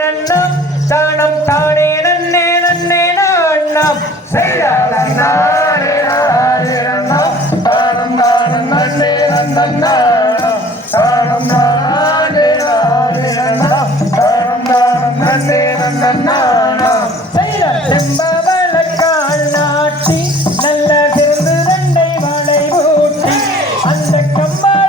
நன்னம் தானம் தானே நன்னே நன்னே நாண்ணம் நன்னம் தானம் தானம் நன்னே நன்னன்னானம் தானம் நன்னம் தானம் தானம் நன்னே நன்னன்னானம் செய்த செம்பவளக்கால் நாட்டி நல்ல சிறந்து தண்டை வாழை ஊட்டி அந்த கம்பள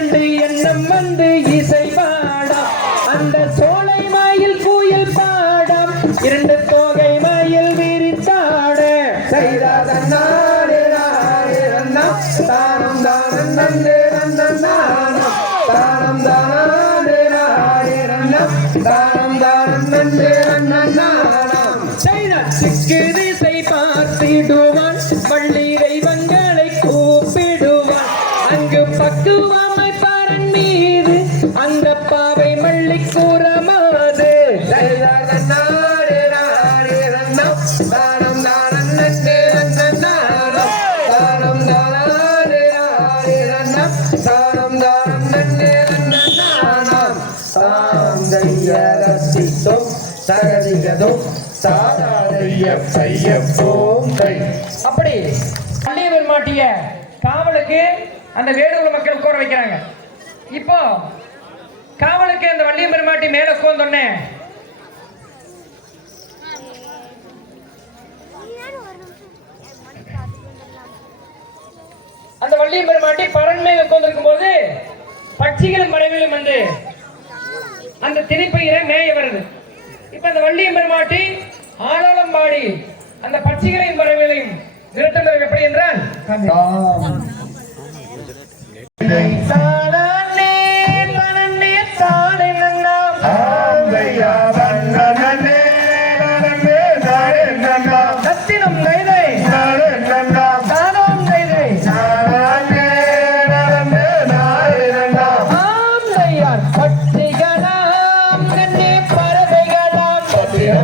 இரண்டு எண்ணம் வந்து இசை பாடம் அந்த சோலை மயில் குயில் பாடம். இரண்டு தோகை மயில் விரித்தாட. தானம் தானம் நன்னே நன்னாரம் தானம் தானே தானம் தானம் நன்னே நன்னாரம் செய்த சிக்கு சாந்தையரசித்தோ சகதிகதோ அப்படி பள்ளியவர் மாட்டிய காவலுக்கு அந்த வேடுகுல மக்கள் கோர வைக்கிறாங்க. இப்போ காவலுக்கு அந்த வள்ளியம் பெருமாட்டி மேல உட்கார்ந்தோடனே அந்த வள்ளியம் பெருமாட்டி பரண்மை மேல் உட்கார்ந்திருக்கும் போது பட்சிகளும் மனைவிலும் வந்து அந்த திணைப்பயிரை மேய வருது. இப்ப அந்த வள்ளியம்பர் மாட்டி ஆலோலம் பாடி அந்த பட்சிகளையும் பறவைகளையும் விரட்டுகிறது எப்படி என்றால்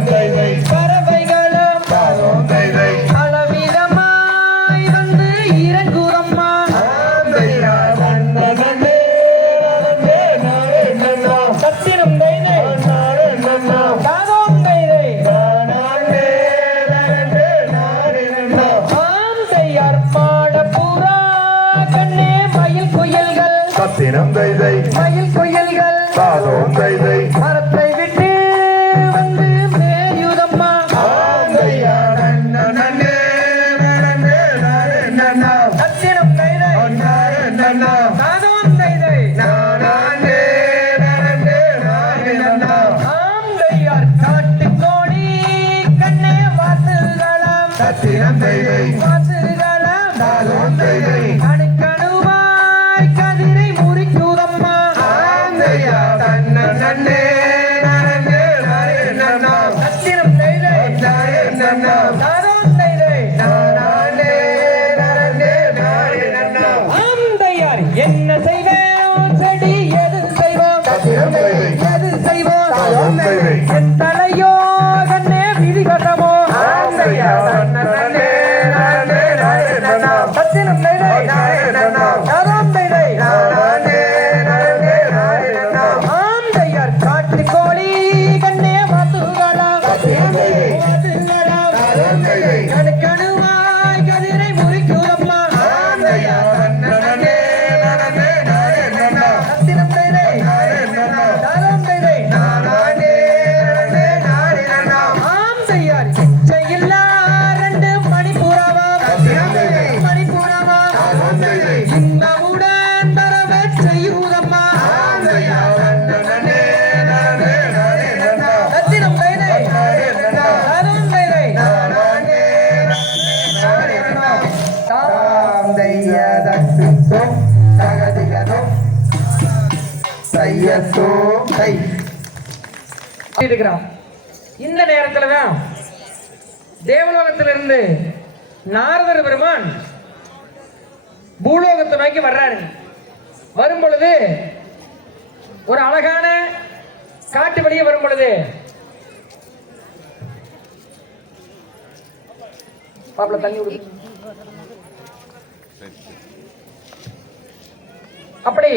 பறவைகளாம் அளவிதமாய் வந்து இறங்குறம்மா சத்தினம் தைதை தானம் தைதை ஆம் தையார் பாட புறா கண்ணே மயில் குயில்கள். சத்தினம் தைதை மயில் குயில்கள். தாதோம் தைதை மரத்தை தானம் தைதை ஆம் தையார் காட்டு கோடி கண்ணே வாசல்களம். சத்திரம் தைதை வாசல்களம். தாதோம் தைதை அணுக்கணுவாய் கதிரை முறிக்குதம்மா. நன்னே சத்திரம் தைதை தானம் தைதை இருக்கிறான் இந்த நேரத்துல தான் தேவலோகத்திலிருந்து நாரதர் பெருமான் பூலோகத்தை நோக்கி வர்றாரு. வரும் பொழுது ஒரு அழகான காட்டு வழியே வரும் பொழுது பாப்பில தண்ணி விடுது அப்படி